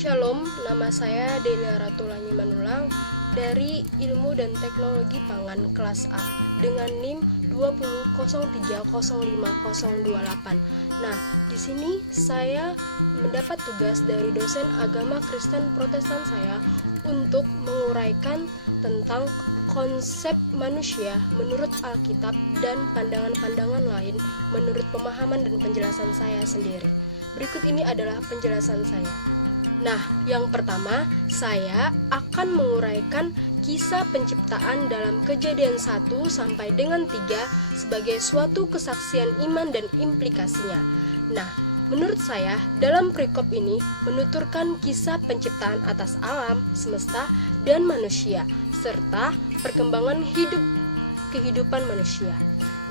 Shalom, nama saya Delia Ratulangi Manulang dari Ilmu dan Teknologi Pangan kelas A dengan NIM 20.03.05.028. Nah, di sini saya mendapat tugas dari dosen agama Kristen Protestan saya untuk menguraikan tentang konsep manusia menurut Alkitab dan pandangan-pandangan lain menurut pemahaman dan penjelasan saya sendiri. Berikut ini adalah penjelasan saya. Nah, yang pertama, saya akan menguraikan kisah penciptaan dalam Kejadian 1 sampai dengan 3 sebagai suatu kesaksian iman dan implikasinya. Nah, menurut saya, dalam perikop ini menuturkan kisah penciptaan atas alam, semesta, dan manusia, serta perkembangan kehidupan manusia.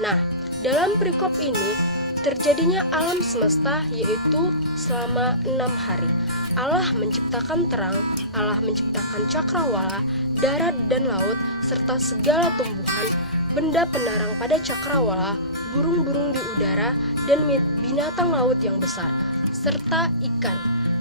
Nah, dalam perikop ini, terjadinya alam semesta yaitu selama 6 hari. Allah menciptakan terang, Allah menciptakan cakrawala, darat dan laut, serta segala tumbuhan, benda penarang pada cakrawala, burung-burung di udara, dan binatang laut yang besar, serta ikan.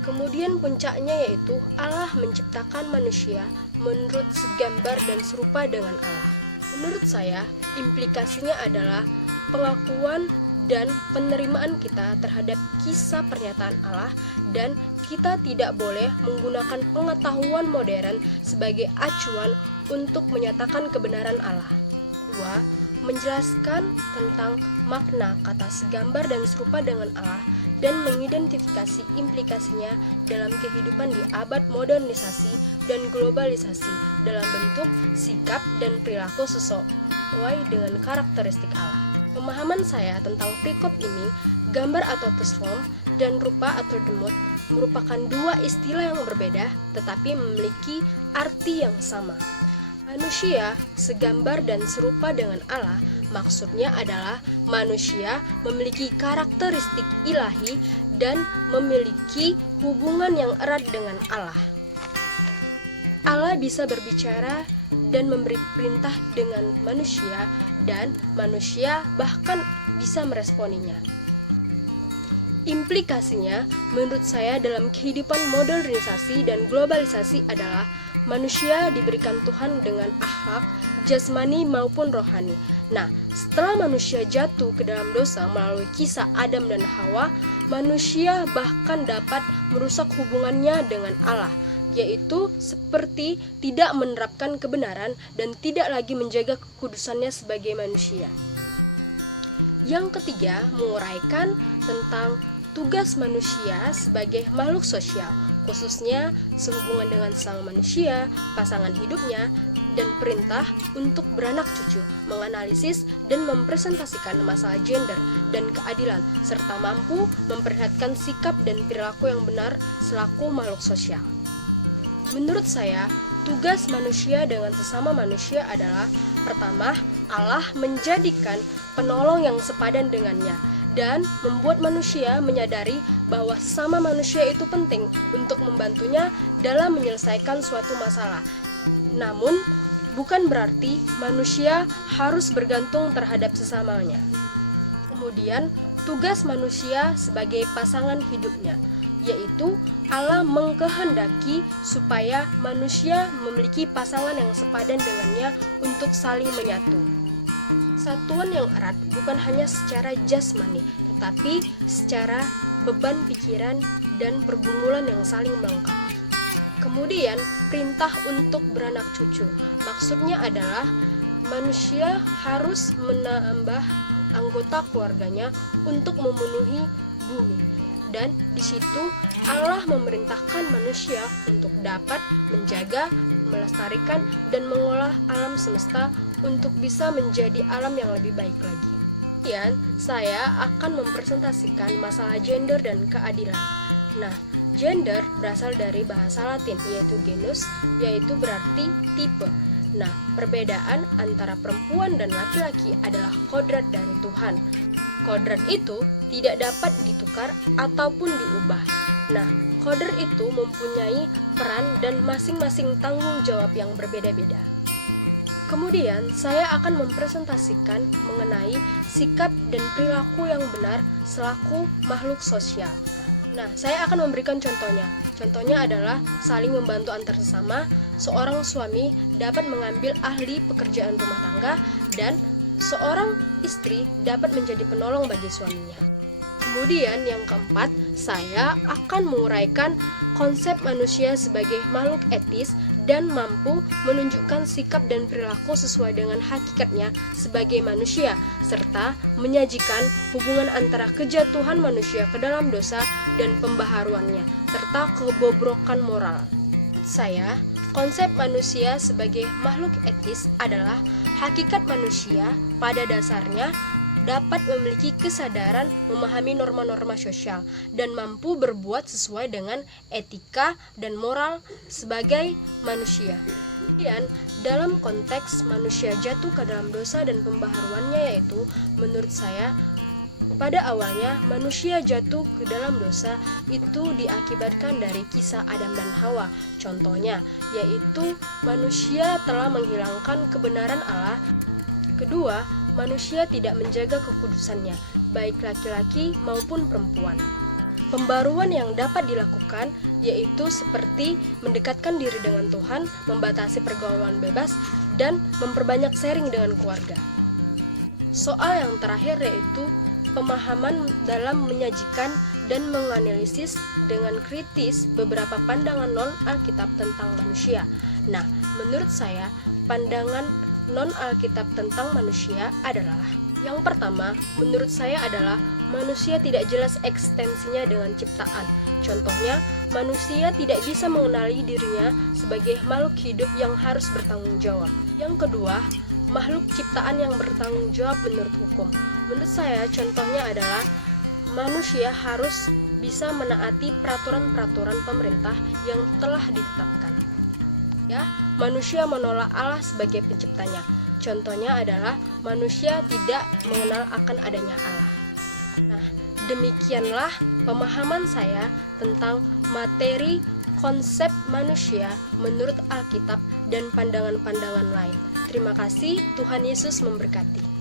Kemudian puncaknya yaitu Allah menciptakan manusia menurut segambar dan serupa dengan Allah. Menurut saya, implikasinya adalah pengakuan dan penerimaan kita terhadap kisah pernyataan Allah, dan kita tidak boleh menggunakan pengetahuan modern sebagai acuan untuk menyatakan kebenaran Allah. Kedua, menjelaskan tentang makna kata segambar dan serupa dengan Allah dan mengidentifikasi implikasinya dalam kehidupan di abad modernisasi dan globalisasi dalam bentuk sikap dan perilaku sesuai dengan karakteristik Allah. Pemahaman saya tentang perikop ini, gambar atau transform dan rupa atau demut merupakan dua istilah yang berbeda tetapi memiliki arti yang sama. Manusia segambar dan serupa dengan Allah maksudnya adalah manusia memiliki karakteristik ilahi dan memiliki hubungan yang erat dengan Allah. Allah bisa berbicara dan memberi perintah dengan manusia, dan manusia bahkan bisa meresponinya. Implikasinya, menurut saya dalam kehidupan modernisasi dan globalisasi adalah manusia diberikan Tuhan dengan akhlak, jasmani maupun rohani. Nah, setelah manusia jatuh ke dalam dosa melalui kisah Adam dan Hawa, manusia bahkan dapat merusak hubungannya dengan Allah, yaitu seperti tidak menerapkan kebenaran dan tidak lagi menjaga kekudusannya sebagai manusia. Yang ketiga, menguraikan tentang tugas manusia sebagai makhluk sosial, khususnya sehubungan dengan sang manusia, pasangan hidupnya, dan perintah untuk beranak cucu, menganalisis dan mempresentasikan masalah gender dan keadilan, serta mampu memperlihatkan sikap dan perilaku yang benar selaku makhluk sosial. Menurut saya, tugas manusia dengan sesama manusia adalah: pertama, Allah menjadikan penolong yang sepadan dengannya dan membuat manusia menyadari bahwa sesama manusia itu penting untuk membantunya dalam menyelesaikan suatu masalah. Namun, bukan berarti manusia harus bergantung terhadap sesamanya. Kemudian, tugas manusia sebagai pasangan hidupnya, yaitu Allah mengkehendaki supaya manusia memiliki pasangan yang sepadan dengannya untuk saling menyatu. Satuan yang erat bukan hanya secara jasmani, tetapi secara beban pikiran dan pergumulan yang saling melengkapi. Kemudian, perintah untuk beranak cucu, maksudnya adalah manusia harus menambah anggota keluarganya untuk memenuhi bumi. Dan di situ Allah memerintahkan manusia untuk dapat menjaga, melestarikan, dan mengolah alam semesta untuk bisa menjadi alam yang lebih baik lagi. Kemudian saya akan mempresentasikan masalah gender dan keadilan. Nah, gender berasal dari bahasa Latin yaitu genus, yaitu berarti tipe. Nah, perbedaan antara perempuan dan laki-laki adalah kodrat dari Tuhan. Kodrat itu tidak dapat ditukar ataupun diubah. Nah, kodrat itu mempunyai peran dan masing-masing tanggung jawab yang berbeda-beda. Kemudian, saya akan mempresentasikan mengenai sikap dan perilaku yang benar selaku makhluk sosial. Nah, saya akan memberikan contohnya. Contohnya adalah saling membantu antar sesama. Seorang suami dapat mengambil ahli pekerjaan rumah tangga dan seorang istri dapat menjadi penolong bagi suaminya. Kemudian yang keempat, saya akan menguraikan konsep manusia sebagai makhluk etis dan mampu menunjukkan sikap dan perilaku sesuai dengan hakikatnya sebagai manusia, serta menyajikan hubungan antara kejatuhan manusia ke dalam dosa dan pembaharuannya, serta kebobrokan moral. Saya, konsep manusia sebagai makhluk etis adalah hakikat manusia pada dasarnya dapat memiliki kesadaran memahami norma-norma sosial dan mampu berbuat sesuai dengan etika dan moral sebagai manusia. Kemudian, dalam konteks manusia jatuh ke dalam dosa dan pembaharuannya, yaitu menurut saya pada awalnya manusia jatuh ke dalam dosa itu diakibatkan dari kisah Adam dan Hawa. Contohnya yaitu manusia telah menghilangkan kebenaran Allah. Kedua, manusia tidak menjaga kekudusannya, baik laki-laki maupun perempuan. Pembaruan yang dapat dilakukan yaitu seperti mendekatkan diri dengan Tuhan, membatasi pergaulan bebas, dan memperbanyak sharing dengan keluarga. Soal yang terakhir yaitu pemahaman dalam menyajikan dan menganalisis dengan kritis beberapa pandangan non-Alkitab tentang manusia. Nah, menurut saya, pandangan non-Alkitab tentang manusia adalah yang pertama, menurut saya adalah manusia tidak jelas ekstensinya dengan ciptaan. Contohnya, manusia tidak bisa mengenali dirinya sebagai makhluk hidup yang harus bertanggung jawab. Yang kedua, makhluk ciptaan yang bertanggung jawab menurut hukum. Menurut saya, contohnya adalah manusia harus bisa menaati peraturan-peraturan pemerintah yang telah ditetapkan. Ya, manusia menolak Allah sebagai penciptanya. Contohnya adalah manusia tidak mengenal akan adanya Allah. Nah, demikianlah pemahaman saya tentang materi konsep manusia menurut Alkitab dan pandangan-pandangan lain. Terima kasih, Tuhan Yesus memberkati.